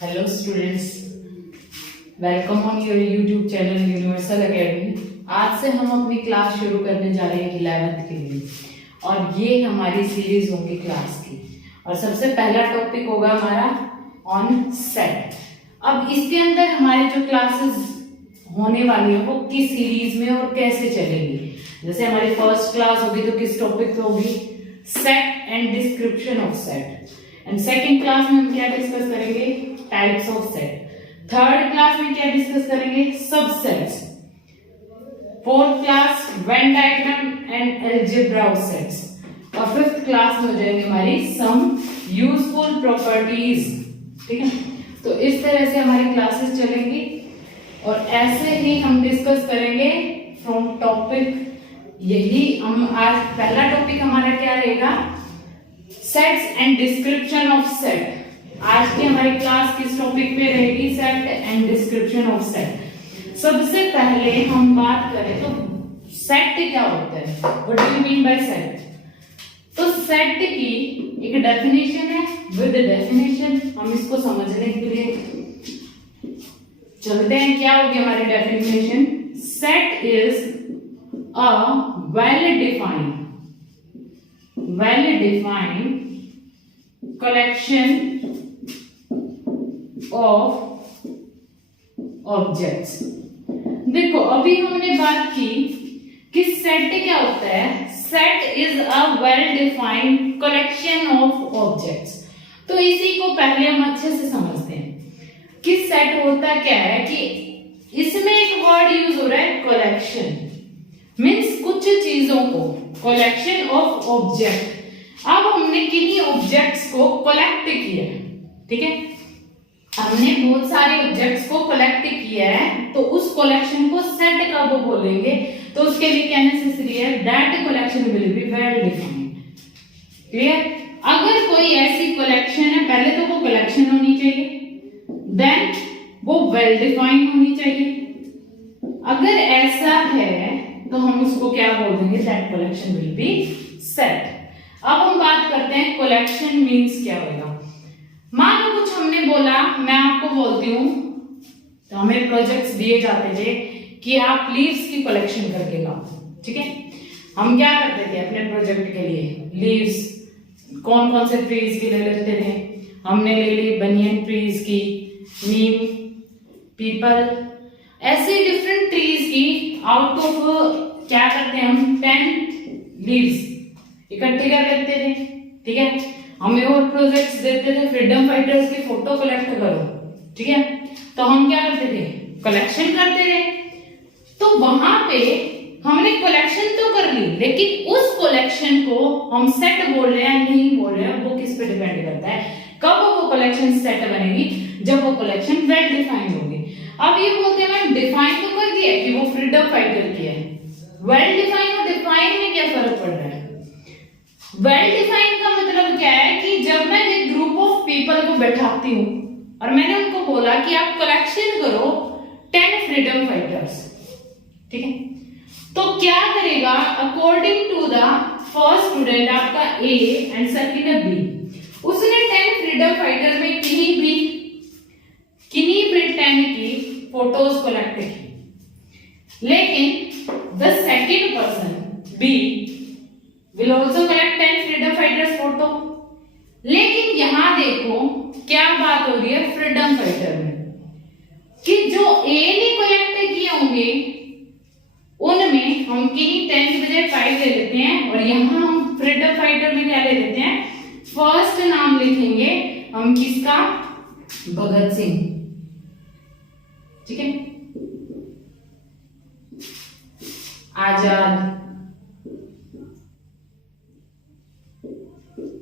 Hello students, welcome on your YouTube channel universal academy. आज से हम अपनी क्लास शुरू करने जा रहे हैं 11th के लिए और ये हमारी सीरीज होगी क्लास की। और सबसे पहला टॉपिक होगा हमारा ऑन सेट। अब इसके अंदर हमारी जो क्लासेस होने वाली है वो किस सीरीज में और कैसे चलेगी। जैसे हमारी फर्स्ट क्लास होगी तो किस टॉपिक पे होगी, set and description of set. And second class में हम क्या डिस्कस करेंगे, types of set. Third class में क्या डिस्कस करेंगे, subsets. Fourth class Venn diagram and algebra of sets. और फिफ्थ क्लास में हो जाएंगे हमारी सम यूजफुल प्रॉपर्टीज। ठीक है, तो इस तरह से हमारी क्लासेस चलेंगी और ऐसे ही हम डिस्कस करेंगे फ्रॉम टॉपिक। यही हम आज पहला टॉपिक हमारा क्या रहेगा, sets and description of set. आज की हमारी क्लास किस टॉपिक पे रहेगी, set and description of set. सबसे पहले हम बात करें तो सेट क्या होता है, what do you mean by set. तो सेट की एक डेफिनेशन है, विद डेफिनेशन हम इसको समझने के लिए चलते हैं। क्या होगी हमारी definition, set is a well defined collection of objects। देखो अभी हमने बात की कि सेट क्या होता है, set is a well defined collection of objects. तो इसी को पहले हम अच्छे से समझते हैं कि सेट होता क्या है। कि इसमें एक वर्ड यूज हो रहा है कलेक्शन, मीन्स कुछ चीजों को, कलेक्शन ऑफ ऑब्जेक्ट। अब हमने किन्हीं ऑब्जेक्ट्स को कलेक्ट किया है, ठीक है, हमने बहुत सारे ऑब्जेक्ट्स को कलेक्ट किया है, तो उस कलेक्शन को सेट कब बोलेंगे, तो उसके लिए क्या नेसेसरी है, that collection will be well defined. Clear. अगर कोई ऐसी कलेक्शन है, पहले तो वो कलेक्शन होनी चाहिए, देन वो वेल डिफाइंड होनी चाहिए। अगर ऐसा है तो हम उसको क्या बोल देंगे, that collection will be set. अब हम बात करते हैं कलेक्शन मीन्स क्या होगा। मान लो कुछ हमने बोला, मैं आपको बोलती हूं, तो हमें प्रोजेक्ट्स दिए जाते थे कि आप लीव्स की कलेक्शन करके लाओ। ठीक है, हम क्या करते थे अपने प्रोजेक्ट के लिए, लीव्स कौन कौन से ट्रीज की ले लेते थे। हमने ले ली बनियन ट्रीज की, नीम, पीपल, ऐसे डिफरेंट ट्रीज की। आउट ऑफ क्या करते हैं हम, 10 लीव्स इकट्ठी कर लेते थे। ठीक है, हमें और प्रोजेक्ट्स देते थे, फ्रीडम फाइटर्स की फोटो कलेक्ट करो। ठीक है, तो हम क्या करते थे, कलेक्शन करते थे। तो वहां पे हमने कलेक्शन तो कर ली, लेकिन उस कलेक्शन को हम सेट बोल रहे हैं नहीं बोल रहे हैं, वो किस पे डिपेंड करता है। कब वो कलेक्शन सेट बनेगी, जब वो कलेक्शन वेल डिफाइंड होगी। अब ये बोलते हैं मैम डिफाइन तो कर दिया कि वो फ्रीडम फाइटर की है, वेल डिफाइन और डिफाइन में क्या फर्क पड़ रहा है। वेल डिफाइंड का मतलब क्या है कि जब मैं एक ग्रुप ऑफ पीपल को बैठाती हूं और मैंने उनको बोला कि आप कलेक्शन करो 10 फ्रीडम फाइटर्स, ठीक है, तो क्या करेगा, according to the first student आपका ए एंड सेकंड है बी, उसने 10 फ्रीडम फाइटर में किन्हीं भी 10 की फोटोज कलेक्ट की। लेकिन the second person B will also collect 10 freedom fighters photo. लेकिन यहां देखो क्या बात हो रही है फ्रीडम फाइटर में, कि जो ए ने कलेक्ट किए होंगे उनमें हम किन्हीं 10 की बजाय 5 ले लेते हैं, और यहां हम फ्रीडम फाइटर में क्या ले लेते हैं, फर्स्ट नाम लिखेंगे हम किसका, भगत सिंह। ठीक है, आजाद,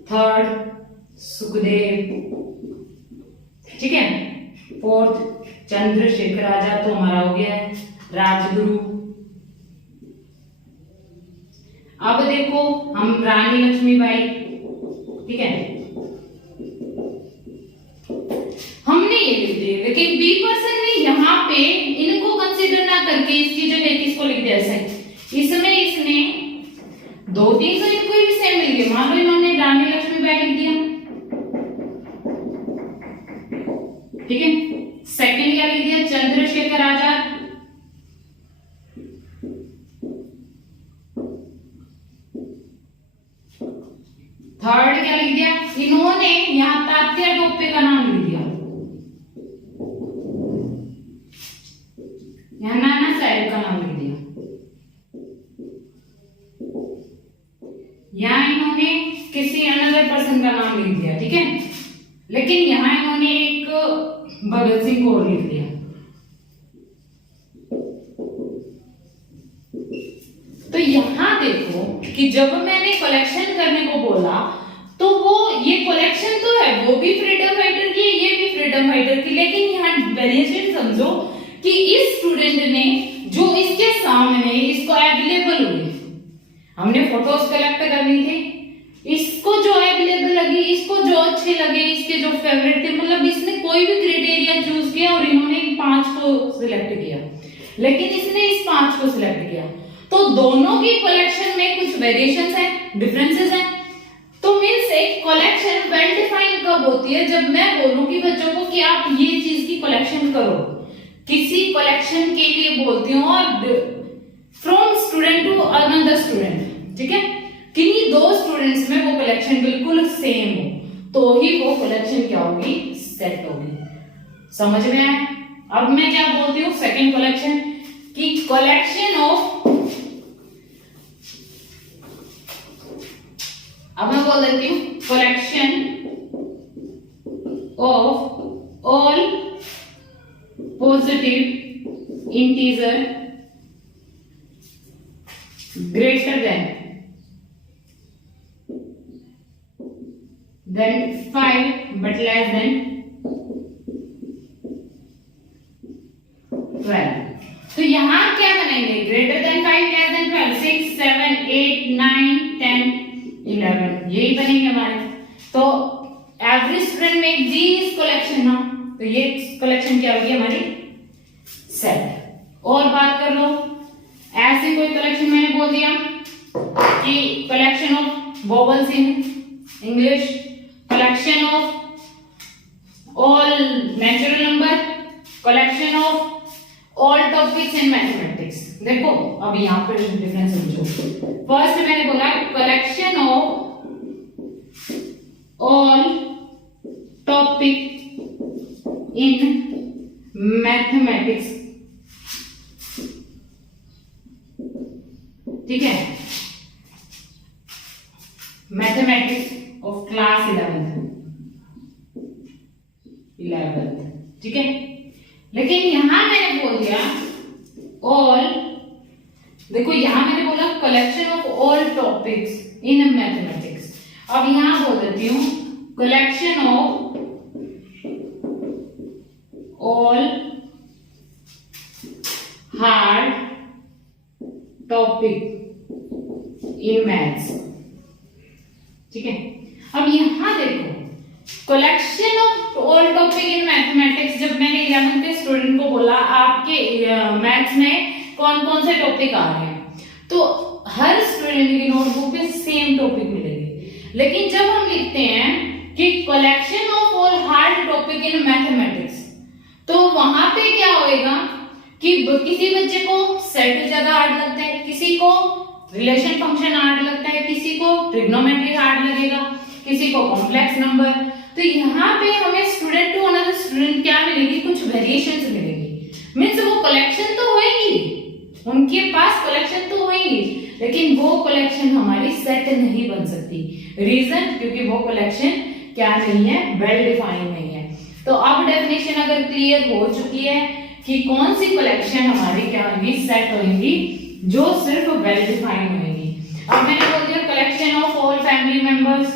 थर्ड सुखदेव, ठीक है, फोर्थ चंद्रशेखर आजाद, तो हमारा हो गया है राजगुरु। अब देखो हम रानी लक्ष्मीबाई, ठीक है, हमने ये लिख दिया, लेकिन बी पर्सन ने यहाँ पे इनको कंसीडर ना करके इसकी जगह किसको लिख दिया, सही। इसमें इसने 2-3 तो इनको भी सेम मिल गए, मान लो इन्होंने रानी लक्ष्मीबाई लिख दिया, थर्ड क्या लिख दिया, इन्होंने यहाँ तात्या टोपे का नाम लिख दिया, यहाँ नाना साहेब का नाम लिख दिया, यहाँ इन्होंने किसी अनदर पर्सन का नाम लिख दिया, ठीक है। लेकिन यहाँ इन्होंने एक भगत सिंह को और लिख दिया। तो यहाँ देखो कि जब मैंने कलेक्शन करने को बोला तो वो ये कलेक्शन तो है, वो भी फ्रीडम फाइटर की, ये भी फ्रीडम फाइटर की, लेकिन यहाँ वेरिएशन समझो कि इस स्टूडेंट ने जो इसके सामने इसको अवेलेबल हुए, हमने फोटोज कलेक्ट करनी थी, इसको जो अवेलेबल लगी, इसको जो अच्छे लगे, इसके जो फेवरेट थे, मतलब इसने कोई भी क्राइटेरिया चूज किया और इन्होंने 5 को सिलेक्ट किया, लेकिन इसने इस 5 को सिलेक्ट किया। तो दोनों की कलेक्शन में कुछ वेरिएशंस हैं, डिफरेंसेस हैं। तो मींस एक कलेक्शन वेल डिफाइंड कब होती है, जब मैं बोलूं कि बच्चों को कि आप ये चीज की कलेक्शन करो, किसी कलेक्शन के लिए बोलती हूँ और from student to another student, ठीक है, किन्हीं दो स्टूडेंट्स में वो कलेक्शन बिल्कुल सेम हो तो ही वो कलेक्शन क्या होगी, सेट होगी। समझ में आया? अब मैं क्या बोलती हूँ, सेकंड कलेक्शन की कलेक्शन ऑफ, अब मैं बोल देती हूँ collection of all positive integer greater than 5 but less than 12। तो यहां क्या बनाएंगे, ग्रेटर देन 5 लेस देन 12, 6 7 8 9 10 11 यही बनेंगे हमारे। तो एवरेज स्टूडेंट में दिस कलेक्शन ना, तो ये कलेक्शन क्या होगी हमारी, सेट। और बात कर लो ऐसे कोई कलेक्शन, मैंने बोल दिया कि collection of vowels in English, collection of all natural number, collection of all topics in mathematics. देखो अब यहाँ पर डिफरेंस समझो। फर्स्ट मैंने बोला collection of all topic in mathematics, ठीक है, मैथमेटिक्स ऑफ क्लास 11th, ठीक है। लेकिन यहां मैंने बोल दिया ऑल, देखो यहां मैंने बोला collection of all topics in mathematics, अब यहां बोल देती हूं collection of all hard topic in maths, ठीक है। अब यहां देखो collection of all topic in mathematics, जब मैंने 11th के स्टूडेंट को बोला आपके मैथ्स में कौन कौन से टॉपिक आ रहे हैं, तो हर स्टूडेंट की नोटबुक पे सेम टॉपिक मिलेगी। लेकिन जब हम लिखते हैं कि collection of all hard topic in mathematics, तो वहां पे क्या होएगा कि किसी बच्चे को सेट ज्यादा हार्ड लगता है, किसी को रिलेशन फंक्शन हार्ड लगता है, किसी को ट्रिग्नोमेट्री हार्ड लगेगा, किसी को कॉम्प्लेक्स नंबर। तो यहाँ पे हमें स्टूडेंट टू अनदर स्टूडेंट क्या मिलेगी, कुछ वेरिएशंस मिलेगी। मींस वो कलेक्शन तो होएगी, उनके पास कलेक्शन तो होएगी, लेकिन वो कलेक्शन हमारी सेट नहीं बन सकती। रीजन, क्योंकि वो कलेक्शन क्या नहीं है, वेल डिफाइंड नहीं है। तो अब डेफिनेशन अगर क्लियर हो चुकी है कि कौन सी कलेक्शन हमारी क्या होगी, सेट होगी, जो सिर्फ वेल डिफाइंड होगी। अब मैंने बोल दिया collection of all family members,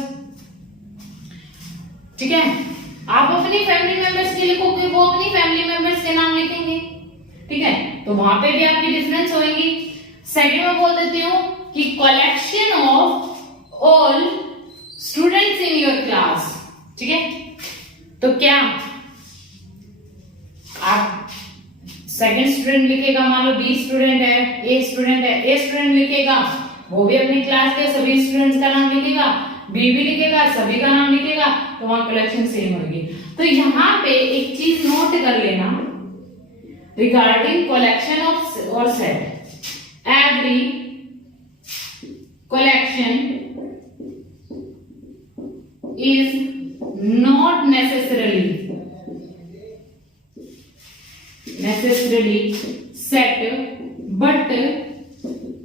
ठीक है। आप अपनी फैमिली मेंबर्स के लिखोगे, वो अपनी फैमिली मेंबर्स के नाम लिखेंगे, ठीक है, तो वहां पे भी आपकी डिफरेंस होगी। सेकंड में बोल देती हूँ कि collection of all students in your class, ठीक है। तो क्या आप सेकंड स्टूडेंट लिखेगा, मान लो बी स्टूडेंट है, ए स्टूडेंट है, ए स्टूडेंट लिखेगा, वो भी अपनी क्लास के सभी स्टूडेंट्स का नाम लिखेगा, बी भी लिखेगा, सभी का नाम लिखेगा, तो वहां कलेक्शन सेम होगी। तो यहाँ पे एक चीज नोट कर लेना रिगार्डिंग कलेक्शन ऑफ और set, every collection is not necessarily set, but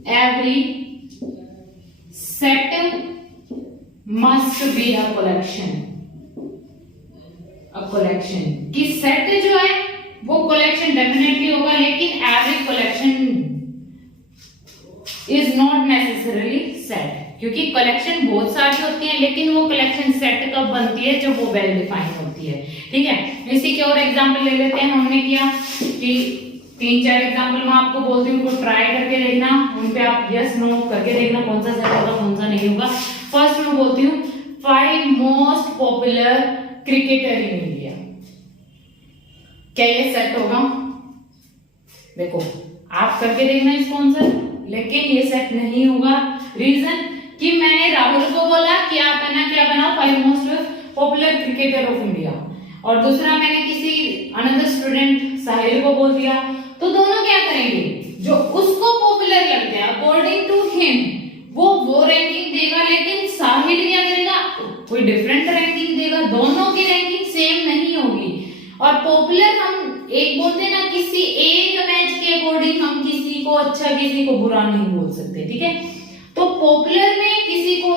every set must be a collection. कि सेट जो है वो कलेक्शन डेफिनेटली होगा, लेकिन every collection is not necessarily set, क्योंकि कलेक्शन बहुत सारी होती है, लेकिन वो कलेक्शन सेट कब बनती है जब वो वेल डिफाइंड होती है। ठीक है, इसी के और एग्जांपल ले लेते हैं। हमने किया कि 3-4 एग्जांपल मैं आपको बोलती हूँ, उनको ट्राई करके देखना, उन पे आप यस नो करके देखना कौन सा सेट होगा कौन सा नहीं होगा। फर्स्ट मैं बोलती हूँ 5 most popular cricketer in India. क्या ये सेट होगा? देखो आप करके देखना इसको आंसर, लेकिन ये सेट नहीं होगा। रीजन कि मैंने राहुल को बोला कि आप है ना क्या बनाओ 5 most popular cricketer of India, और दूसरा मैंने किसी अनदर स्टूडेंट साहिल को बोल दिया, तो दोनों क्या करेंगे, जो उसको पॉपुलर लगते हैं अकॉर्डिंग टू हिम वो रैंकिंग देगा, लेकिन साहिल क्या करेगा, कोई डिफरेंट रैंकिंग देगा। दोनों की रैंकिंग सेम नहीं होगी। और पॉपुलर हम एक बोलते हैं ना, किसी एक मैच के अकॉर्डिंग हम किसी को अच्छा किसी को बुरा नहीं बोल सकते। ठीक है, तो पॉपुलर में किसी को,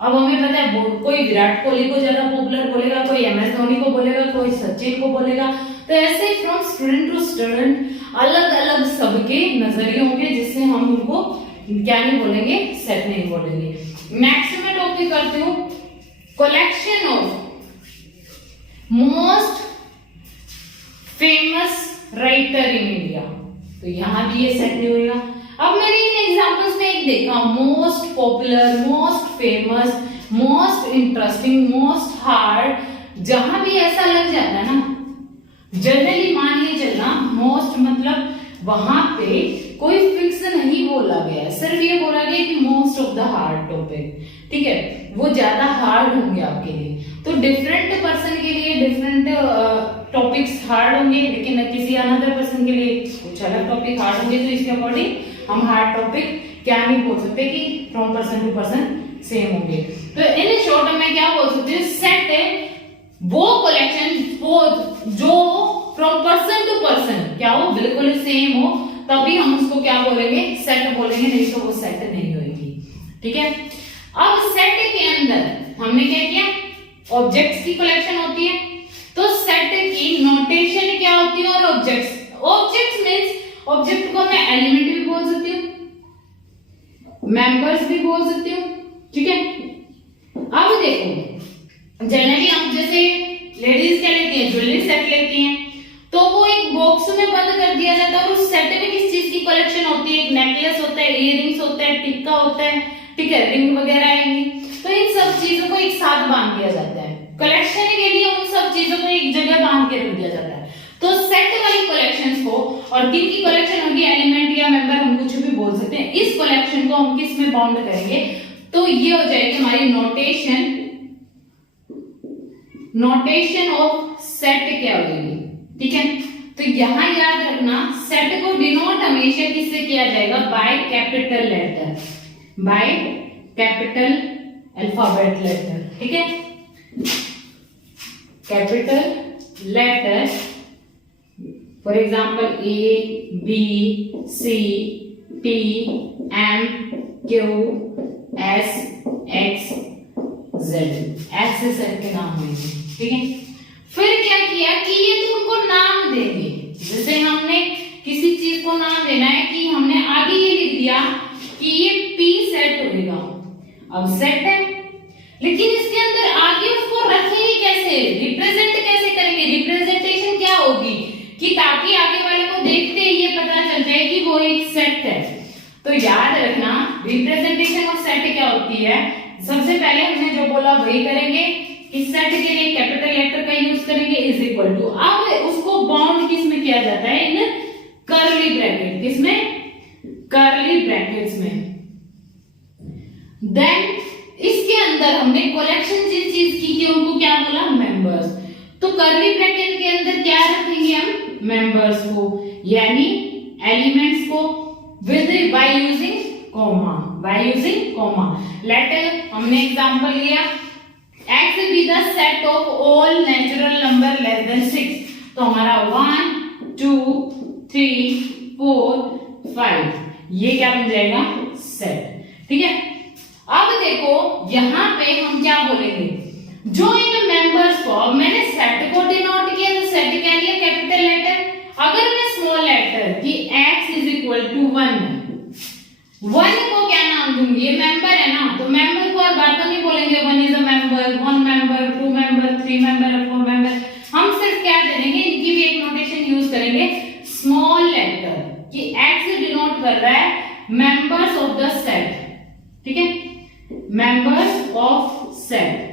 अब हमें पता है कोई विराट कोहली को ज्यादा पॉपुलर बोलेगा, कोई MS धोनी को बोलेगा, कोई सचिन को बोलेगा। तो ऐसे फ्रॉम स्टूडेंट टू स्टूडेंट अलग अलग सबके नजरिए होंगे, जिससे हम उनको क्या नहीं बोलेंगे, सेट नहीं बोलेंगे। नेक्स्ट मैं टॉपिक करती हूँ collection of most famous writer in India. तो यहां भी ये सेट नहीं होगा। अब मैंने इन एग्जांपल्स में एक देखा, most popular, most famous, most interesting, most hard. जहां भी ऐसा लग जाता है ना, जनरली मान लिए चलना मोस्ट मतलब वहां पे कोई फिक्स नहीं बोला गया, सिर्फ ये बोला गया कि most of the hard topic. ठीक है, वो ज्यादा हार्ड होंगे आपके लिए। तो डिफरेंट पर्सन के लिए डिफरेंट टॉपिक्स हार्ड होंगे, लेकिन किसी अनदर पर्सन के लिए कुछ अलग टॉपिक हार्ड होंगे। तो इसके अकॉर्डिंग हम हार्ड टॉपिक क्या नहीं बोल सकते कि from person to person same होंगे। तो इन शॉर्ट में क्या बोल सकते हैं, सेट है वो कलेक्शन वो जो फ्रॉम पर्सन टू पर्सन क्या हो, बिल्कुल सेम हो, तभी हम उसको क्या बोलेंगे, सेट बोलेंगे, नहीं तो वो सेट नहीं होगी। ठीक है, अब सेट के अंदर हमने क्या किया, ऑब्जेक्ट्स की कलेक्शन होती है। तो सेट की नोटेशन क्या होती है, और ऑब्जेक्ट्स मींस ऑब्जेक्ट को मैं एलिमेंट भी बोल सकती हूँ, मेंबर्स भी बोल सकती हूँ। ठीक है, अब देखो जनरली हम जैसे लेडीज क्या लेती हैं, ज्वेलरी सेट लेती हैं, तो वो एक बॉक्स में बंद कर दिया जाता है, और उस सेट में किस चीज की कलेक्शन होती है, एक नेकलेस होता है, इयररिंग्स होता है, टिक्का होता है, ठीक है, रिंग वगैरह आएंगी। तो इन सब चीजों को एक साथ बांध दिया जाता है, कलेक्शन के लिए उन सब चीजों को एक जगह बांध के रख दिया जाता है। तो सेट वाली कलेक्शंस को, और किन की कलेक्शन होगी, एलिमेंट या मेंबर, हम कुछ भी बोल सकते हैं, इस कलेक्शन को हम किस में बाउंड करेंगे, तो ये हो जाएगी हमारी नोटेशन ऑफ सेट क्या हो जाएगी। ठीक है, तो यहां याद रखना सेट को डिनोट हमेशा किससे किया जाएगा, by capital letter, by capital alphabet letter. ठीक है, capital letter, for example ABCDEFGHIJKLMNOP ऐसे सेट के नाम होंगे। ठीक है, फिर क्या किया कि ये तो उनको नाम देंगे, जैसे हमने किसी चीज को नाम देना है, कि हमने आगे ये लिख दिया कि ये P सेट होगा। अब सेट है, लेकिन इसके अंदर आगे उसको रखेंगे कैसे, रिप्रेजेंट कैसे करेंगे, रिप्रेजेंटेशन क्या होगी, कि ताकि आगे वाले को देखते ही ये पता चल जाए कि वो एक सेट है। तो याद रखना रिप्रेजेंटेशन ऑफ सेट क्या होती है, सबसे पहले हमने जो बोला वही करेंगे, कि सेट के लिए कैपिटल लेटर का यूज करेंगे, इज इक्वल टू, अब उसको बाउंड किस में किया जाता है, इन कर्ली ब्रैकेट, किसमें, कर्ली ब्रैकेट्स में। देन इसके अंदर हमने कलेक्शन जिस चीज की थी उनको क्या बोला, मेंबर्स। तो कर्ली ब्रैकेट के अंदर क्या रखेंगे हम, मेंबर्स को, यानी एलिमेंट्स को, with by using comma, by using comma. Let हमने एग्जांपल लिया X will be the set of all natural number less than 6. तो हमारा 1 2 3 4 5 ये क्या बन जाएगा सेट। ठीक है, अब देखो यहां पे हम क्या बोलेंगे, जो इन मेंबर्स को मैंने सेट को डिनोट किया तो सेट क्या लिया कैपिटल लेटर, अगर मैं स्मॉल लेटर कि x इज इक्वल टू 1 को क्या नाम दूंगी, ये मेंबर है ना, तो मेंबर को और बातों नहीं बोलेंगे 1 is a member, 1 member, 2 member, 3 member, 4 member, हम सिर्फ क्या दे देंगे, इनकी भी एक नोटेशन यूज करेंगे स्मॉल लेटर कि x डिनोट कर रहा है मेंबर्स ऑफ द सेट। ठीक है, मेंबर्स ऑफ सेट।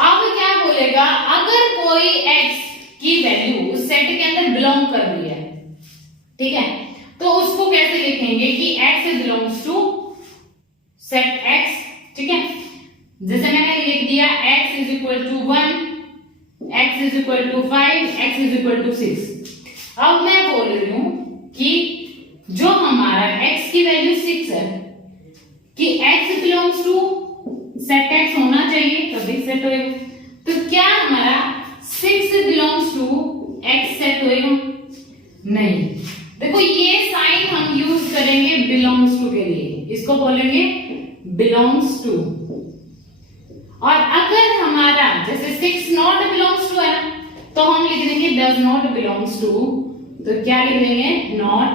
अब क्या बोलेगा, अगर कोई x की वैल्यू उस सेट के अंदर बिलोंग कर रही है, ठीक है, तो उसको कैसे लिखेंगे कि x belongs to set x। ठीक है, जैसे मैंने लिख दिया x is equal to 1, x is equal to 5, x is equal to 6। अब मैं बोल रही हूं कि जो हमारा x की वैल्यू 6 है कि x belongs to set x होना चाहिए तभी सेट होएगा, तो क्या हमारा 6 बिलोंग्स टू x सेट होएगा? नहीं। देखो ये साइन हम यूज करेंगे बिलोंग्स टू के लिए, इसको बोलेंगे बिलोंग्स टू। और अगर हमारा जैसे 6 नॉट बिलोंग्स टू है ना, तो हम लिख देंगे डज नॉट बिलोंग्स टू, तो क्या लिख देंगे नॉट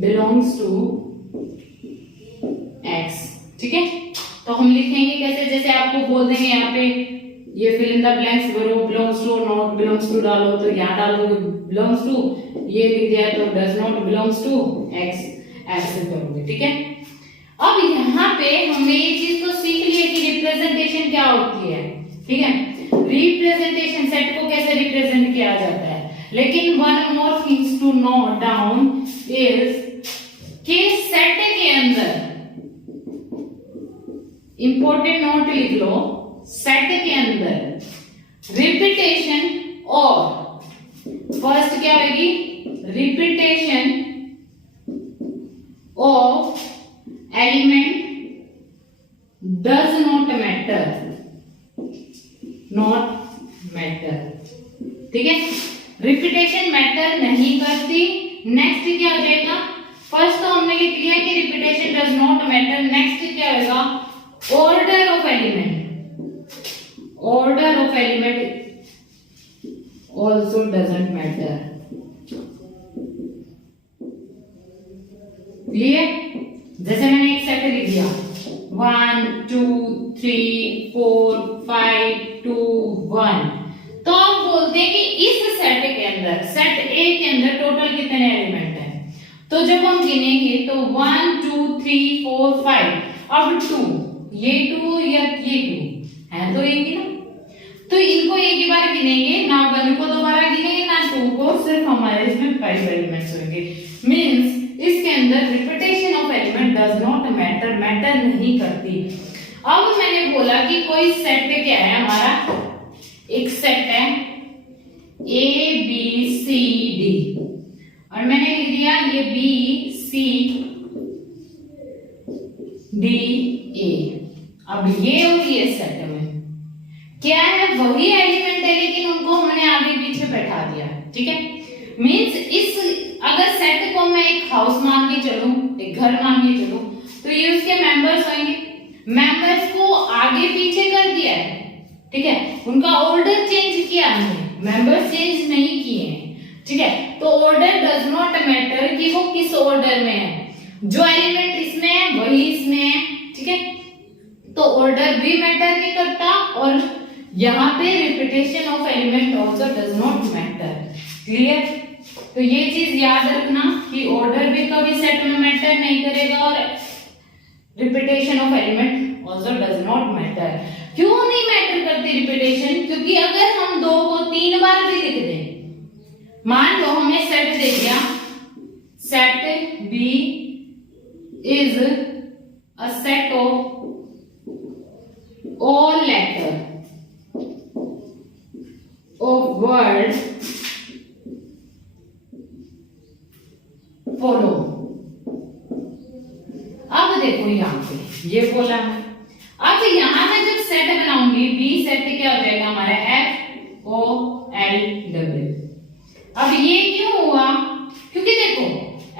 बिलोंग्स टू x। ठीक है, तो हम लिखेंगे कैसे, जैसे आपको बोल देंगे यहाँ पे ये फिल इन द ब्लैंक्स भरो, belongs to not belongs to डालो, तो यहाँ डालोगे बिलोंग्स टू, ये लिख दिया तो does not belongs to x ऐसे करोगे। ठीक है, अब यहाँ पे हमने ये चीज तो सीख लिया कि रिप्रेजेंटेशन क्या होती है। ठीक है, रिप्रेजेंटेशन सेट को कैसे रिप्रेजेंट किया जाता है, लेकिन one more things to note down is कि सेट के अंदर इंपॉर्टेंट नोट लिख लो, सेट के अंदर रिपीटेशन और फर्स्ट क्या होगी, repetition of element does not matter, not matter. ठीक है, रिपीटेशन मैटर नहीं करती। नेक्स्ट क्या हो जाएगा, फर्स्ट तो हमने लिख लिया कि repetition does not matter, next क्या होगा, order of element, order of element also doesn't matter। Clear? जैसे मैंने एक सेट लिख दिया 1 2 3 4 5 2 1, तो आप बोलते हैं कि इस सेट के अंदर, सेट ए के अंदर टोटल कितने एलिमेंट हैं, तो जब हम गिनेंगे तो 1 2 3 4 5, अब 2 ये 2 या ये 2 है तो एक ही ना, तो इनको एक ही बार गिनेंगे ना, 1 को दोबारा गिनेंगे ना 2 को, सिर्फ हमारे इसमें 5 एलिमेंट्स होंगे। मींस इसके अंदर repetition of element does not matter, matter नहीं करती। अब मैंने बोला कि कोई सेट क्या है, हमारा एक सेट है ए बी सी डी, और मैंने लिख दिया ये बी सी डी ए। अब ये और ये सेट में क्या है, वही एलिमेंट है लेकिन उनको हमने आगे पीछे बैठा दिया। ठीक है, मींस इस अगर सेट को मैं एक हाउस मान के चलूं, एक घर मान के चलूं, तो ये उसके मेंबर्स होंगे, मेंबर्स को आगे पीछे कर दिया है। ठीक है, उनका ऑर्डर चेंज किया हमने, मेंबर्स चेंज नहीं किए हैं। ठीक है, तो ऑर्डर डज नॉट मैटर कि वो किस ऑर्डर में है, जो एलिमेंट इसमें है वही इसमें है। ठीक है, तो ऑर्डर भी मैटर नहीं करता, और यहाँ पे repetition of element also does not matter. Clear? तो ये चीज याद रखना कि ऑर्डर भी कभी सेट में मैटर नहीं करेगा, और repetition of element also does not matter. क्यों नहीं मैटर करती रिपीटेशन? क्योंकि अगर हम 2 को 3 बार भी लिख दें, मान लो हमें सेट दे दिया, set B is a set of all letter of word follow। अब देखो यहाँ पे ये बोला, अब यहाँ मैं जब सेट बनाऊंगी, बी OL। अब ये क्यों हुआ? क्योंकि देखो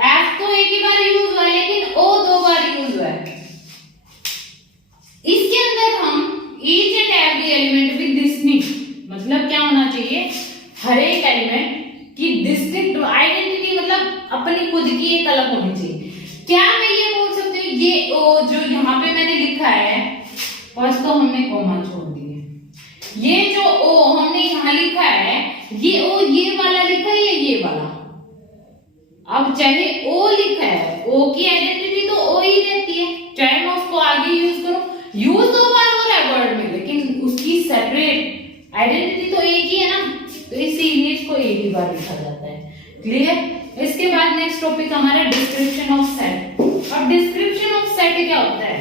F तो एक ही बार यूज हुआ है लेकिन O 2 बार यूज हुआ है। इसके अंदर हम each and every element with distinct, मतलब क्या होना चाहिए, हर एक एलिमेंट की डिस्टिंक्ट आइडेंटिटी, मतलब अपनी खुद की एक अलग होनी चाहिए। क्या मैं ये बोल सकती हूँ ये O जो यहाँ पे मैंने लिखा है, फर्स्ट तो हमने कॉमा छोड़ दिया, ये जो O हमने यहाँ लिखा है ये O ये वाला लिखा है या ये वाला? अब चाहे O लिखा है, O की आइडेंटिटी तो O ही रहती है, चाहे मैं उसको आगे यूज करूं, यूज 2 बार हो रहा है वर्ड में लेकिन उसकी सेपरेट आइडेंटिटी तो एक ही है ना, तो इसी इमेज को एक ही बार लिखा जाता है। क्लियर? इसके बाद नेक्स्ट टॉपिक हमारा डिस्क्रिप्शन ऑफ सेट। अब डिस्क्रिप्शन ऑफ सेट क्या होता है,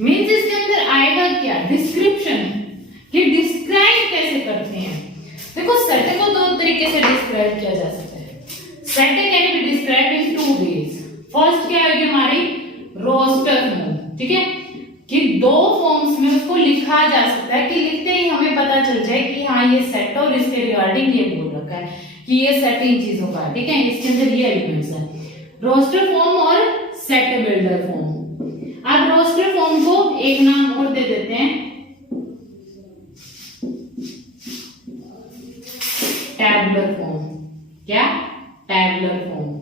मींस इसके अंदर आएगा क्या, डिस्क्रिप्शन, कि डिस्क्राइब कैसे करते हैं। देखो सेट को 2 तरीके से डिस्क्राइब किया जा सकता है। Set can be described in 2 ways. First क्या है हमारी रोस्टर फॉर्म, ठीक है, कि 2 फॉर्म्स में उसको लिखा जा सकता है कि लिखते ही हमें पता चल जाए कि हाँ ये सेट और इसके रिगार्डिंग ये बोल रखा है कि ये सेट इन चीजों का है, ठीक है, इसके अंदर ये एलिमेंट्स है। रोस्टर फॉर्म और सेट बिल्डर फॉर्म। अब रोस्टर फॉर्म को एक नाम और दे देते हैं, टैबुलर फॉर्म। क्या? Tabular form.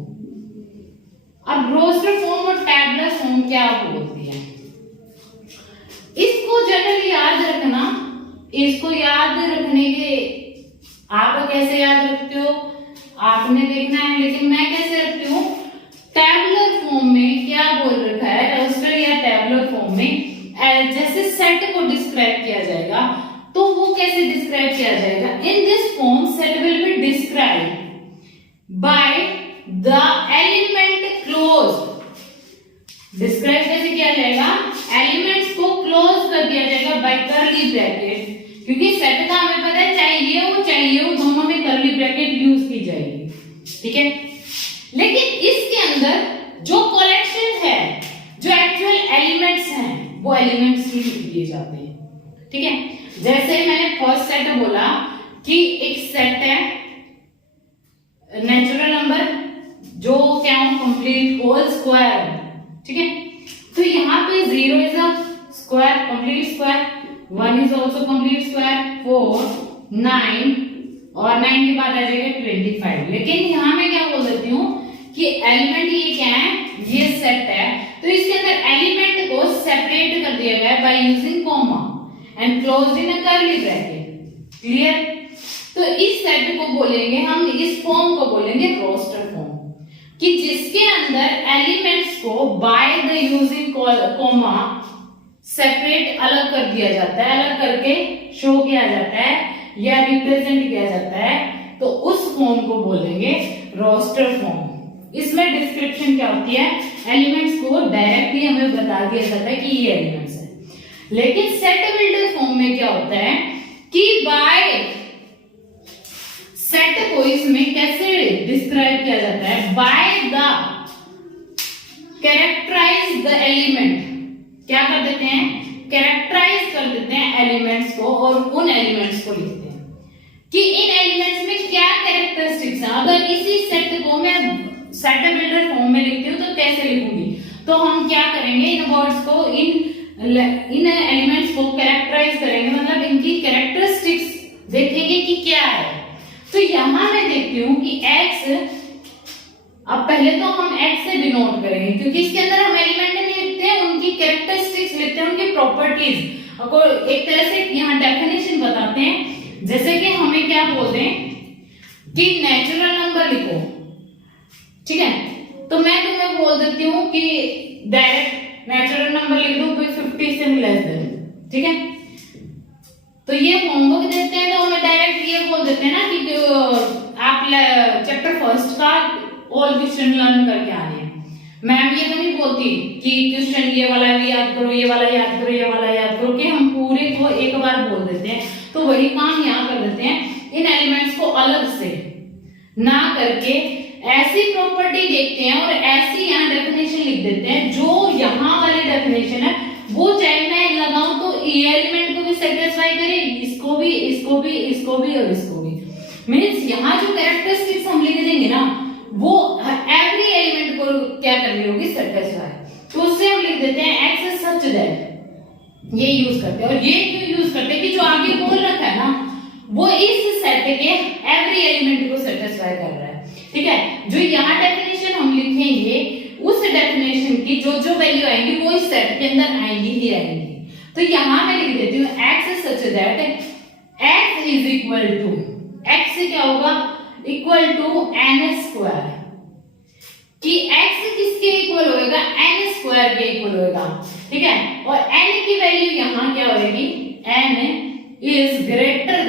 अब रोस्टर फॉर्म और टैबुलर फॉर्म क्या बोलती है, इसको जनरली याद रखना। इसको याद रखने के आप कैसे याद रखते हो आपने देखना है, लेकिन मैं कैसे रखती हूँ, टैबुलर फॉर्म में क्या बोल रखा है, रोस्टर या टैबुलर फॉर्म में जैसे सेट को डिस्क्राइब किया जाएगा तो वो कैसे डिस्क्राइब किया जाएगा, in this form set will be describe by the element closed. Describe कैसे किया जाएगा, एलिमेंट्स को क्लोज कर दिया जाएगा बाय कर्ली ब्रैकेट, क्योंकि सेट का हमें पता है चाहे ये हो दोनों में कर्ली ब्रैकेट यूज की जाएगी, ठीक है। लेकिन इसके अंदर जो कलेक्शन है, जो एक्चुअल एलिमेंट्स हैं, वो एलिमेंट्स ही लिख दिए जाते हैं, ठीक है। जैसे मैंने फर्स्ट सेट बोला कि एक सेट है नेचुरल नंबर जो क्या हो, कंप्लीट होल स्क्वायर, ठीक है। तो यहाँ पे 0 is a square, complete square, 1 is also complete square, 4, 9 और 9 के बाद आ जाएगा 25। लेकिन यहाँ मैं क्या बोल देती हूँ कि एलिमेंट ये क्या है, ये सेट है, तो इसके अंदर एलिमेंट को सेपरेट कर दिया गया है bye using comma and closed in a curly bracket. Clear? तो इस सेट को बोलेंगे हम, इस फॉर्म को बोलेंगे रोस्टर फॉर्म, कि जिसके अंदर एलिमेंट्स को by the using comma separate अलग कर दिया जाता है, अलग करके शो किया जाता है या रिप्रेजेंट किया जाता है, तो उस फॉर्म को बोलेंगे रोस्टर फॉर्म। इसमें डिस्क्रिप्शन क्या होती है, एलिमेंट्स को डायरेक्टली हमें बता दिया जाता है कि ये एलिमेंट्स है। लेकिन सेट बिल्डर फॉर्म में क्या होता है कि बाय सेट को इसमें कैसे डिस्क्राइब किया जाता है, by the characterize the element. क्या कर देते हैं, कैरेक्टराइज कर देते हैं एलिमेंट्स को और उन एलिमेंट्स को लिखते हैं कि इन एलिमेंट्स में क्या कैरेक्टरिस्टिक्स हैं। अगर इसी सेट को मैं सेट बिल्डर फॉर्म में लिखती हूँ तो कैसे लिखूंगी, तो हम क्या करेंगे, इन वर्ड्स को, इन एलिमेंट्स को कैरेक्टराइज करेंगे, मतलब इनकी कैरेक्टरिस्टिक्स देखेंगे कि क्या है। तो यहां मैं देखती हूँ कि x, अब पहले तो हम x से डिनोट करेंगे क्योंकि इसके अंदर हम एलिमेंट नहीं लिखते हैं, उनकी कैरेक्टरिस्टिक्स लिखते हैं, उनकी प्रॉपर्टीज। और एक तरह से यहाँ डेफिनेशन बताते हैं, जैसे कि हमें क्या बोलते हैं कि नेचुरल नंबर लिखो, ठीक है, तो मैं तुम्हें बोल देती हूँ कि डायरेक्ट नेचुरल नंबर लिख दो कोई 50 से लेस देन, ठीक है। तो ये होमवर्क देते हैं तो हमें डायरेक्ट ये बोल देते हैं ना कि आप चैप्टर फर्स्ट का ऑल क्वेश्चन लर्न करके आ रहे हैं। मैम ये तो नहीं बोलती कि क्वेश्चन ये वाला भी याद करो, ये वाला याद करो, ये वाला याद करो, कि हम पूरे को एक बार बोल देते हैं। तो वही काम यहाँ कर देते हैं, इन एलिमेंट्स को अलग से ना करके ऐसी प्रॉपर्टी देखते हैं और ऐसी यहाँ डेफिनेशन लिख देते हैं जो यहाँ वाली डेफिनेशन है वो चाहे मैं लगाऊं तो ये एलिमेंट को भी सेटिस्फाई करे, इसको भी, इसको भी, इसको भी और इसको भी। मीन्स यहाँ जो कैरेक्टरिस्टिक्स हम लिख देंगे ना वो एवरी एलिमेंट को क्या कर रही होगी, सेटिस्फाई। तो उससे हम लिख देते हैं एक्स इज सच दैट, ये यूज करते हैं। और ये क्यों यूज करते हैं कि जो आगे बोल रखा है ना वो इस सेट के एवरी एलिमेंट को सेटिस्फाई कर रहा है, ठीक है। जो यहाँ डेफिनेशन हम लिखेंगे उस डेफिनेशन की जो जो वैल्यू आएंगी वो इस सेट के अंदर आएंगी ही आएंगी। तो यहाँ मैं लिख देती हूँ x is such that x is equal to, x से क्या होगा, इक्वल टू एन स्क्वायर, कि x किसके इक्वल होएगा, n स्क्वायर के इक्वल होएगा, ठीक है। और n की वैल्यू यहाँ क्या होएगी, n is greater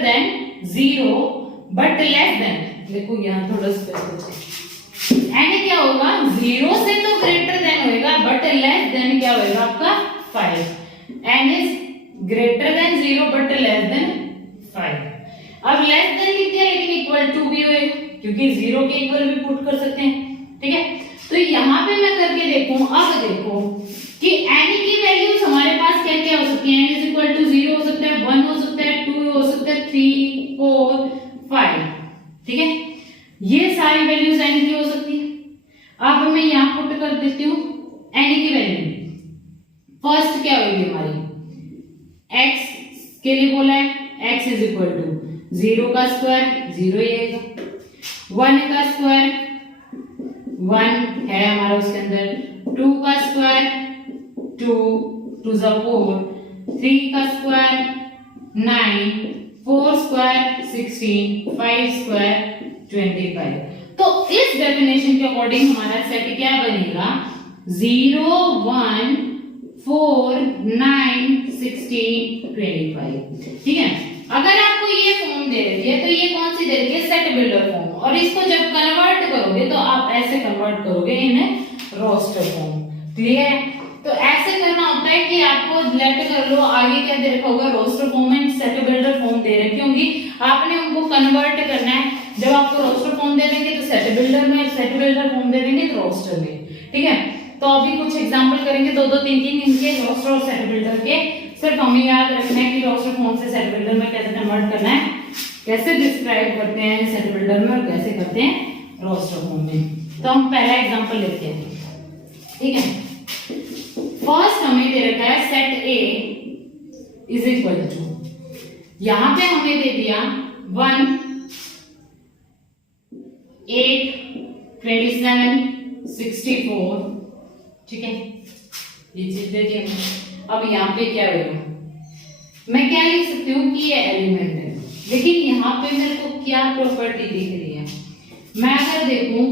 than 0 but less than, देखो यहाँ थोड़ा स्पेस है, n क्या होगा 0 से तो ग्रेटर देन होएगा बट लेस देन क्या होएगा आपका 5, n is greater than 0 but less than 5। अब लेस देन लिख दिया लेकिन इक्वल टू भी होएगा क्योंकि 0 के इक्वल भी पुट कर सकते हैं, ठीक है। तो यहाँ पे मैं करके देखूं, अब देखो कि n की वैल्यूज हमारे पास क्या क्या हो सकती है, n इज इक्वल टू 0 हो सकता है, 1 हो सकता है, 2 हो सकता है, 3 4 5, ठीक है। ये सारी वैल्यूज n की हो सकती है। अब मैं यहाँ पुट कर देती हूँ n की वैल्यू। फर्स्ट क्या होगी हमारी, x के लिए बोला है x इज इक्वल टू 0 का स्क्वायर 0 ही आएगा, 1 का स्क्वायर 1 है हमारा उसके अंदर, 2 का स्क्वायर 2 2 ज़ा 4, 3 का स्क्वायर 9, 4 स्क्वायर 16, 5 स्क्वायर 25। तो इस डेफिनेशन के अकॉर्डिंग हमारा सेट क्या बनेगा, 0 1 4 9 16 25, ठीक है। अगर आपको ये फॉर्म दे रही है तो ये कौन सी दे रही है, सेट बिल्डर फॉर्म, और इसको जब कन्वर्ट करोगे तो आप ऐसे कन्वर्ट करोगे इन रोस्टर फॉर्म, क्लियर है। तो ऐसे करना होता है कि आपको लेट कर लो, आगे क्या दे रखा होगा, roster form and set builder form दे रखी होंगी, आपने उनको कन्वर्ट करना है। जब आपको रोस्टर फॉर्म दे देंगे तो सेट बिल्डर में, सेट बिल्डर फॉर्म दे देंगे तो रोस्टर में, ठीक है। तो अभी कुछ एग्जांपल करेंगे, 2 2 3 3 इनके रोस्टर और सेट बिल्डर के। सिर्फ हमें याद रखना है कि रोस्टर फॉर्म से सेट बिल्डर में कैसे कन्वर्ट करना है, कैसे डिस्क्राइब करते हैं सेट बिल्डर में और कैसे करते हैं रोस्टर फॉर्म में। तो हम पहला एग्जांपल लेते हैं, ठीक है। फर्स्ट हमें दे रखा है set A is equal to, यहां पे हमें दे दिया 1 8 27 64, ठीक है, ये चीज दे दी हमें। अब यहाँ पे क्या होगा, मैं क्या लिख सकती हूँ कि ये एलिमेंट है, लेकिन यहाँ पे मेरे को क्या प्रॉपर्टी दिख रही है, मैं अगर देखूं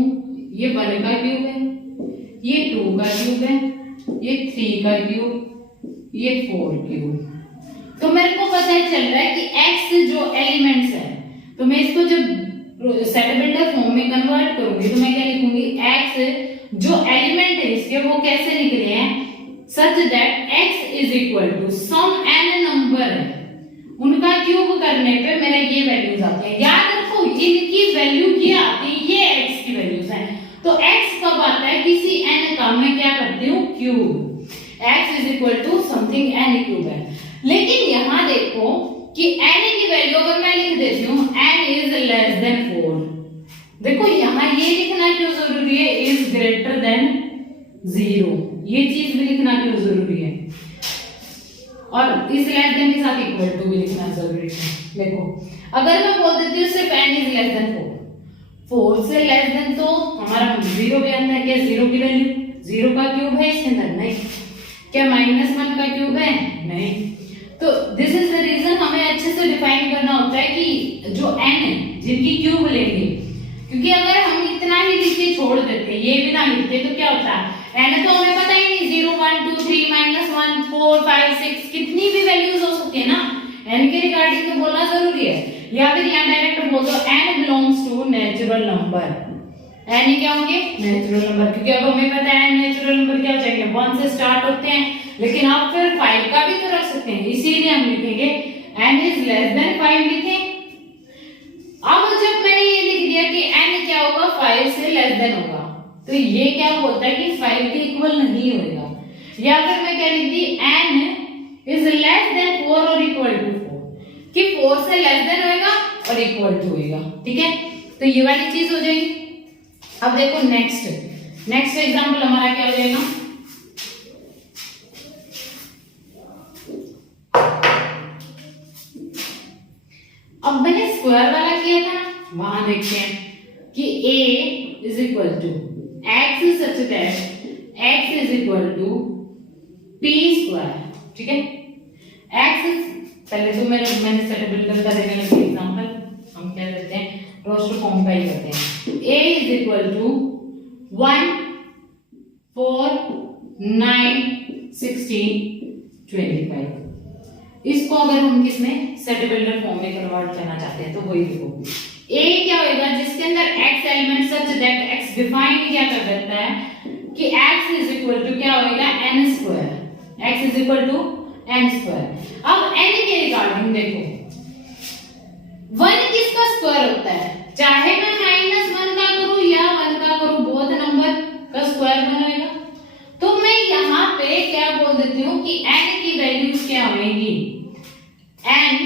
ये 1 का क्यूब है, ये 2 का क्यूब है, ये 3 का क्यूब, ये 4 क्यूब, तो मेरे को पता चल रहा है कि x जो एलिमेंट्स है, तो मैं इसको जब सेट बिल्डर फॉर्म में कन्वर्ट करूंगी तो मैं क्या लिखूंगी, x जो एलिमेंट है इसके वो कैसे लिख रहे हैं, such that x is equal to some n number, उनका क्यूब करने पे मेरा ये वैल्यूज आते हैं। याद रखो इनकी वैल्यू ये आती है, ये x की वैल्यूज हैं। तो x कब आता है, किसी n का मैं क्या करती हूँ, cube, x is equal to something n cube है। लेकिन यहाँ देखो कि n की वैल्यू अगर मैं लिख देती हूँ n इज लेस देन 4, देखो यहाँ ये लिखना क्यों जरूरी है, इज ग्रेटर देन 0, ये चीज भी लिखना क्यों जरूरी है, और इस लेस देन के साथ इक्वल टू भी लिखना जरूरी है। देखो अगर मैं बोल देती हूँ सिर्फ n इज लेस देन 4 से लेस देन, तो हमारा 0 भी अंदर, क्या 0 की वैल्यू 0 का क्यूब है इसके अंदर, नहीं, क्या -1 का क्यूब है, नहीं। तो दिस इज द रीजन हमें अच्छे से डिफाइन करना होता है कि जो n है जिनकी क्यूब लेंगे, क्योंकि अगर हम इतना ही लिख के छोड़ देते, ये भी ना लिखते, तो क्या होता है, n तो हमें पता ही नहीं, 0 1 2 3 -1 4 5 6 कितनी भी वैल्यूज हो सकती है ना, n के रिगार्डिंग तो बोलना जरूरी है। या फिर यहाँ डायरेक्ट बोल दो n belongs to natural number, n क्या होंगे, नेचुरल नंबर, क्योंकि अब हमें पता है नेचुरल नंबर क्या हो जाएंगे, 1 से स्टार्ट होते हैं, लेकिन आप फिर 5 का भी तो रख सकते हैं, इसीलिए हम लिखेंगे n इज लेस देन 5 लिखें। अब जब मैंने ये लिख दिया कि n क्या होगा, 5 से लेस देन होगा, तो ये क्या होता है कि 5 के इक्वल नहीं होगा। या फिर मैं क्या लिख दी, n इज लेस देन 4 और इक्वल टू 4, कि 4 से लेस देन होएगा और इक्वल टू होएगा, ठीक है। तो ये वाली चीज हो जाएगी। अब देखो नेक्स्ट एग्जांपल हमारा क्या हो जाएगा, अब मैंने स्क्वायर वाला किया था, वहां देखते हैं कि a is equal to x such that x is equal to p square, ठीक है। x पहले तो मैंने सेट बिल्डर का देने लगी एग्जांपल, हम क्या करते हैं रोस्टर फॉर्म का ही करते हैं। a is equal to 1 4 9 16 25। इसको अगर हम किसमें सेट बिल्डर फॉर्म में कन्वर्ट करना चाहते हैं तो वही देखो a क्या होगा जिसके अंदर x element such that x define क्या कर देता है कि x इज इक्वल टू क्या होगा n square, x is equal to n square. अब n के रिगार्डिंग देखो 1 किसका स्क्वायर होता है, चाहे मैं -1 का करूं या 1 का करूं बोथ नंबर का स्क्वायर बनेगा। तो मैं यहाँ पे क्या बोल देती हूँ कि n की वैल्यूज क्या होंगी, n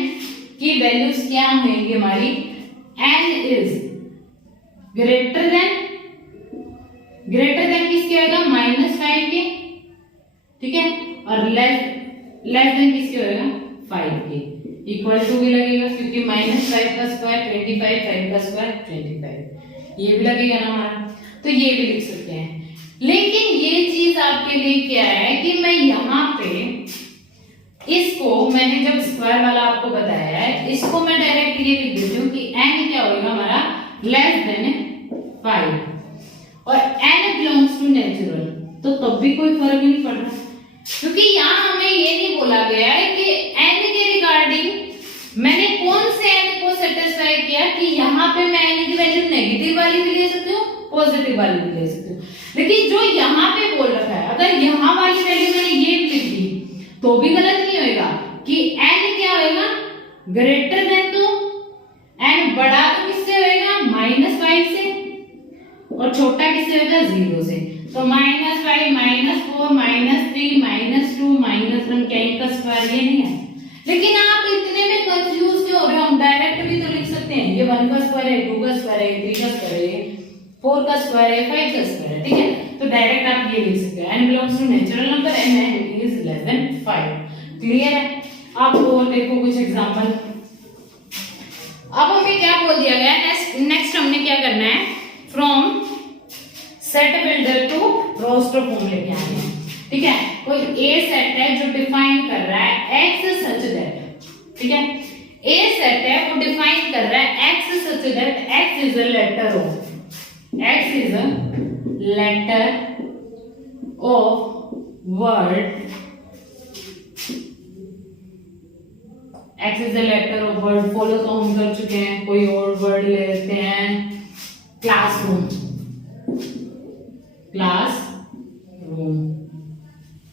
की वैल्यूज क्या होंगी हमारी, n इज ग्रेटर देन किसके होगा -5 के, ठीक है, और लेस देन किसके होगा 5 के। इक्वल टू भी लगेगा क्योंकि -5 का स्क्वायर 25, 5 का स्क्वायर 25, ये भी लगेगा ना हमारा, तो ये भी लिख सकते हैं। लेकिन ये चीज आपके लिए क्या है कि मैं यहाँ पे इसको मैंने जब स्क्वायर वाला आपको बताया है, इसको मैं डायरेक्ट ये लिख देती हूँ कि n क्या होगा हमारा लेस देन 5 और n बिलोंग्स टू नेचुरल, तो तब भी कोई फर्क नहीं पड़ रहा क्योंकि यहाँ हमें ये नहीं बोला गया है कि n के रिगार्डिंग मैंने कौन से n को सेटिस्फाई किया कि यहाँ पे मैं n की वैल्यू नेगेटिव वाली भी ले सकती हूँ, पॉजिटिव वाली भी ले सकती हूँ। लेकिन जो यहाँ पे बोल रखा है अगर यहाँ वाली वैल्यू मैंने ये लिख दी तो भी गलत नहीं होएगा कि n क्या होएगा ग्रेटर देन, तो n बड़ा तो किससे होएगा -5 से और छोटा किससे होगा 0 से। तो -5 -4 -3 -2 -1 क्या इनका स्क्वायर ये नहीं है। लेकिन आप इतने में कंफ्यूज क्यों हो रहे हो, हम डायरेक्ट भी तो लिख सकते हैं ये 1 का स्क्वायर है, 2 का स्क्वायर है, 3 का स्क्वायर है, 4 का स्क्वायर है, 5 का स्क्वायर है, ठीक है। तो डायरेक्ट आप ये लिख सकते हैं n belongs to natural number and n is less than 5। Clear है। आप और देखो कुछ एग्जांपल। अब हमें क्या बोल दिया गया है, नेक्स्ट हमने क्या करना है, from set builder to roster form लेके आना है, ठीक है। कोई ए सेट है जो डिफाइन कर रहा है x सच दैट, ठीक है, ए सेट है वो डिफाइन कर रहा है x such that x is a letter of word, x is a letter of word, follow तो हम कर चुके हैं, कोई और वर्ड ले लेते हैं, क्लासरूम,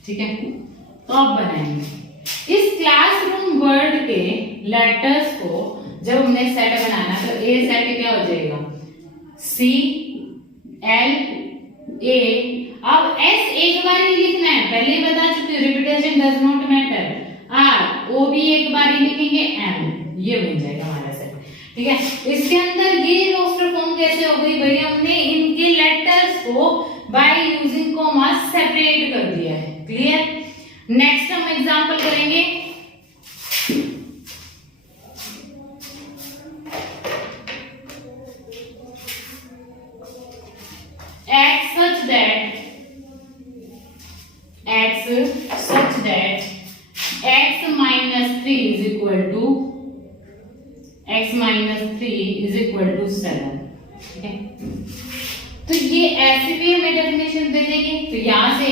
ठीक है। तो अब बनाएंगे इस क्लासरूम वर्ड के लेटर्स को, जब हमने सेट बनाना तो ए सेट क्या हो जाएगा C L A। अब S एक बार ही लिखना है, पहले ही बता चुके repetition does not matter, R O भी एक बार ही लिखेंगे, M ये बन जाएगा हमारा सेट, ठीक है। इसके अंदर ये रोस्टर फॉर्म कैसे हो गई भैया, हमने इनके लेटर्स को बाय यूजिंग कॉमा सेपरेट कर दिया है। क्लियर। नेक्स्ट हम एग्जांपल करेंगे, x such that x minus 3 is equal to 7, ठीक है। तो ये ऐसे भी हमें डेफिनेशन दे देंगे, तो यहाँ से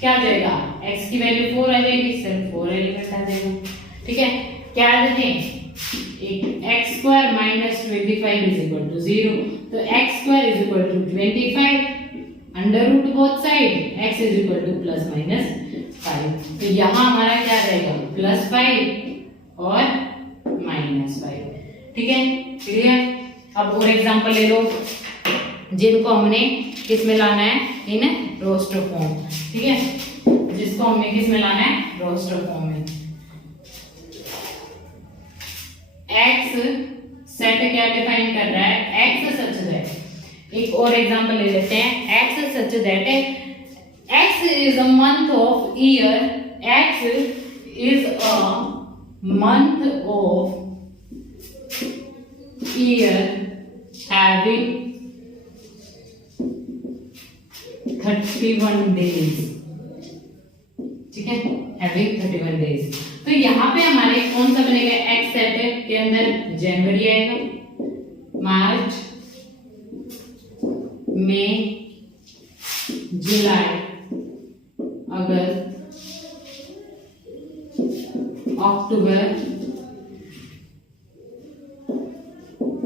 क्या आ जाएगा x की वैल्यू 4 आ जाएगी, सिर्फ 4 एलिमेंट आ जाएगा, ठीक है। क्या देखें x square minus 25 is equal to 0, तो x square is equal to 25 under root both side x is equal to plus minus 5, तो यहाँ हमारा क्या रहेगा +5 और -5, ठीक है। क्लियर। अब और एग्जांपल ले लो जिनको हमने किस में लाना है, इन रोस्टर फॉर्म, ठीक है, जिसको हमने किस में लाना है रोस्टर फॉर्म में। सेट क्या डिफाइन कर रहा है, एक्स सच दैट, एक और एग्जांपल ले लेते हैं, x such that x is a month of year, x is a month of year having 31 days, ठीक है, हैविंग 31 डेज। तो यहाँ पे हमारे कौन सा बनेगा, एक्स सेट के अंदर जनवरी आएगा, मार्च, मई, जुलाई, अगस्त, अक्टूबर,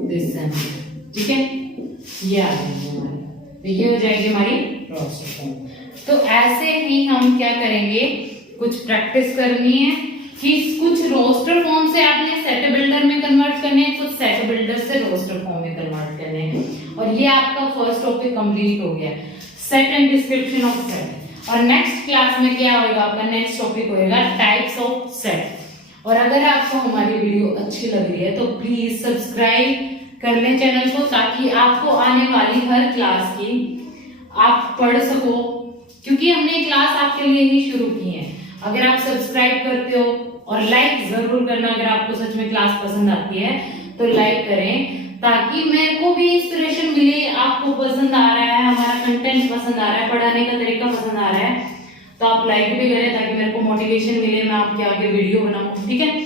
दिसंबर, ठीक है, ये आ जाएंगे हमारे, तो ये हो जाएगी हमारी रोस्टर फॉर्म। तो ऐसे ही हम क्या करेंगे, कुछ प्रैक्टिस करनी है कि कुछ रोस्टर फॉर्म से आपने सेट बिल्डर में कन्वर्ट करने हैं, कुछ सेट बिल्डर से रोस्टर फॉर्म में कन्वर्ट करने हैं, और ये आपका फर्स्ट टॉपिक कंप्लीट हो गया, set and description of set. और नेक्स्ट क्लास में क्या होगा, आपका नेक्स्ट टॉपिक होगा टाइप्स ऑफ सेट। और अगर आपको हमारी वीडियो अच्छी लग रही है तो प्लीज सब्सक्राइब कर लें चैनल को, ताकि आपको आने वाली हर क्लास की आप पढ़ सको, क्योंकि हमने क्लास आपके लिए ही शुरू की है। अगर आप सब्सक्राइब करते हो और लाइक जरूर करना, अगर आपको सच में क्लास पसंद आती है तो लाइक करें, ताकि मेरे को भी इंस्पिरेशन मिले, आपको पसंद आ रहा है, हमारा कंटेंट पसंद आ रहा है, पढ़ाने का तरीका पसंद आ रहा है, तो आप लाइक भी करें ताकि मेरे को मोटिवेशन मिले, मैं आपके आगे वीडियो बनाऊं, ठीक है।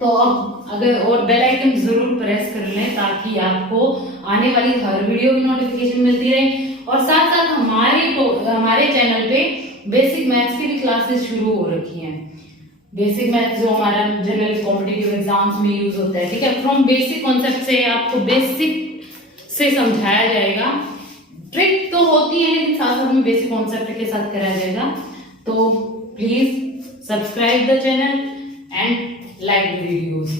तो अब अगर और बेल आइकन जरूर प्रेस कर लें, ताकि आपको आने वाली हर वीडियो की नोटिफिकेशन मिलती रहे। और साथ साथ हमारे चैनल पे बेसिक मैथ्स की भी क्लासेस शुरू हो रखी हैं, बेसिक मैथ्स जो हमारा जनरल कॉम्पिटिटिव एग्जाम्स में यूज होता है, ठीक है, फ्रॉम बेसिक कॉन्सेप्ट से आपको बेसिक से समझाया जाएगा, ट्रिक तो होती है लेकिन साथ साथ में बेसिक कॉन्सेप्ट के साथ कराया जाएगा। तो please subscribe the channel and like the videos.